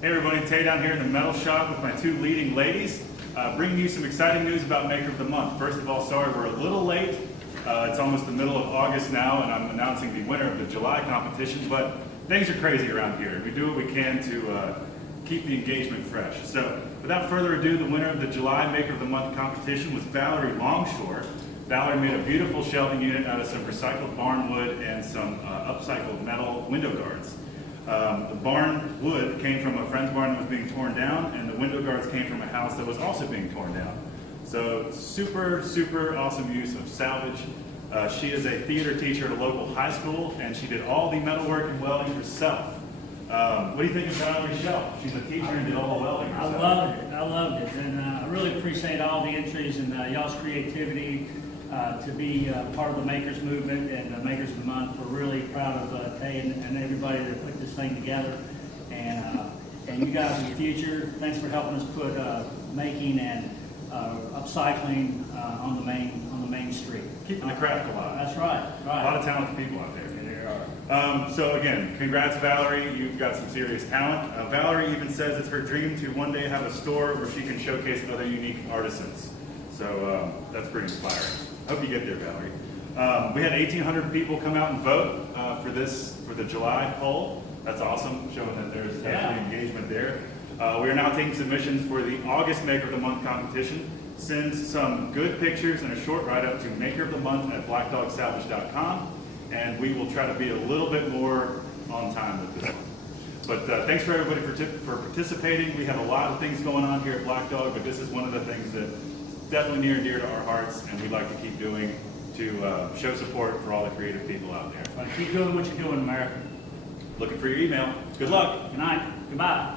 Hey everybody, Tay down here in the metal shop with my two leading ladies, bringing you some exciting news about Maker of the Month. First of all, sorry we're a little late. It's almost the middle of August now, and I'm announcing the winner of the July competition, but things are crazy around here. We do what we can to keep the engagement fresh. So, without further ado, the winner of the July Maker of the Month competition was Valerie Longshore. Valerie made a beautiful shelving unit out of some recycled barn wood and some upcycled metal window guards. The barn wood came from a friend's barn that was being torn down, and the window guards came from a house that was also being torn down. So super, super awesome use of salvage. She is a theater teacher at a local high school, and she did all the metalwork and welding herself. What do you think of Valerie's shelf? She's a teacher and did all the welding herself. I loved it, and I really appreciate all the entries and y'all's creativity to be part of the Makers movement and Makers of the Month. We're really proud of Tay and everybody that put this thing together, and you guys in the future. Thanks for helping us put making and upcycling on the main street. Keeping the craft alive. That's right. A lot of talented people out there. So again, congrats Valerie, you've got some serious talent. Valerie even says it's her dream to one day have a store where she can showcase other unique artisans. So that's pretty inspiring. Hope you get there, Valerie. We had 1,800 people come out and vote for the July poll. That's awesome, showing that there's definitely engagement there. We are now taking submissions for the August Maker of the Month competition. Send some good pictures and a short write-up to makerofthemonth@blackdogsalvage.com, and we will try to be a little bit more on time with this one. But thanks for everybody for participating. We have a lot of things going on here at Black Dog, but this is one of the things that definitely near and dear to our hearts, and we'd like to keep doing to show support for all the creative people out there. Keep doing what you're doing, America. Looking for your email. Good luck. Good night. Goodbye.